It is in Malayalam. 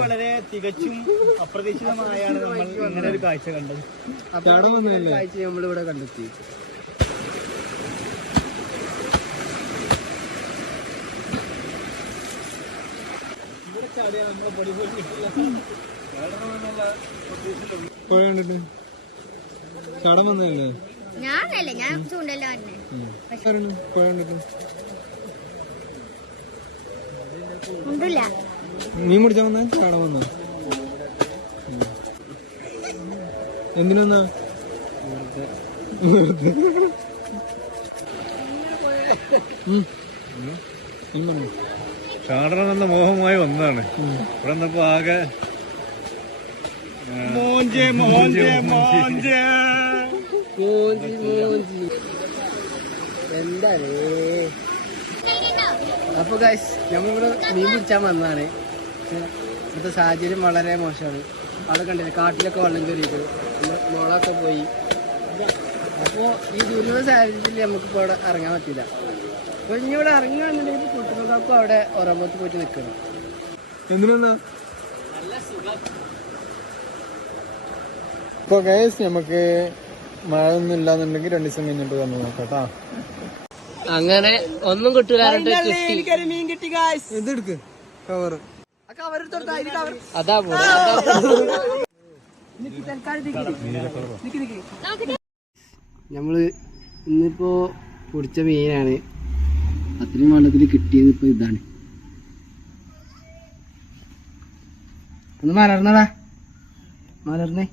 വളരെ തികച്ചും അപ്രതീക്ഷിതമായാണ് നമ്മൾ ഇങ്ങനെ ഒരു കാഴ്ച കണ്ടത്. കാഴ്ച നമ്മളിവിടെ കണ്ടെത്തി. ഞാനല്ലേ ഞാൻ ചൂണ്ടല്ലോ മീൻ പിടിച്ചാ വന്ന ചാട വന്ന എന്തിനാ ചാടണമെന്ന മോഹമായി വന്നതാണ്. ഇവിടെ വന്നപ്പോ ആകെ എന്താ അപ്പൊ ഗൈസ് നമ്മളിവിടെ മീൻ പിടിച്ചാൻ വന്നതാണ്. ഇവിടുത്തെ സാഹചര്യം വളരെ മോശമാണ്. അവിടെ കണ്ടില്ല കാട്ടിലൊക്കെ വെള്ളം കയറിയിട്ട് മുളകൊക്കെ പോയി. അപ്പോൾ ഈ ദുരിത സാഹചര്യത്തിൽ നമുക്കിപ്പോൾ അവിടെ ഇറങ്ങാൻ പറ്റില്ല. അപ്പോൾ ഇനി ഇവിടെ ഇറങ്ങുകയാണെന്നുണ്ടെങ്കിൽ കുട്ടികൾക്കും അവിടെ ഉറമ്പത്ത് പോയിട്ട് നിൽക്കണം. എന്തിനാ ഇപ്പൊ ഗൈസ് നമുക്ക് മഴ ഒന്നും ഇല്ലാന്നുണ്ടെങ്കിൽ 2 ദിവസം കഴിഞ്ഞിട്ട് വന്ന് നോക്കാട്ടാ. അങ്ങനെ ഒന്നും കിട്ടൂല. മീൻ കിട്ടി. ഇതെടുക്ക് കവർ. അതാ നമ്മള് ഇന്നിപ്പോ പൊടിച്ച മീനാണ്. അത്രയും വെള്ളത്തിൽ കിട്ടിയത് ഇപ്പൊ ഇതാണ്. ഒന്ന് മലർന്നടാ, മലർന്നേ.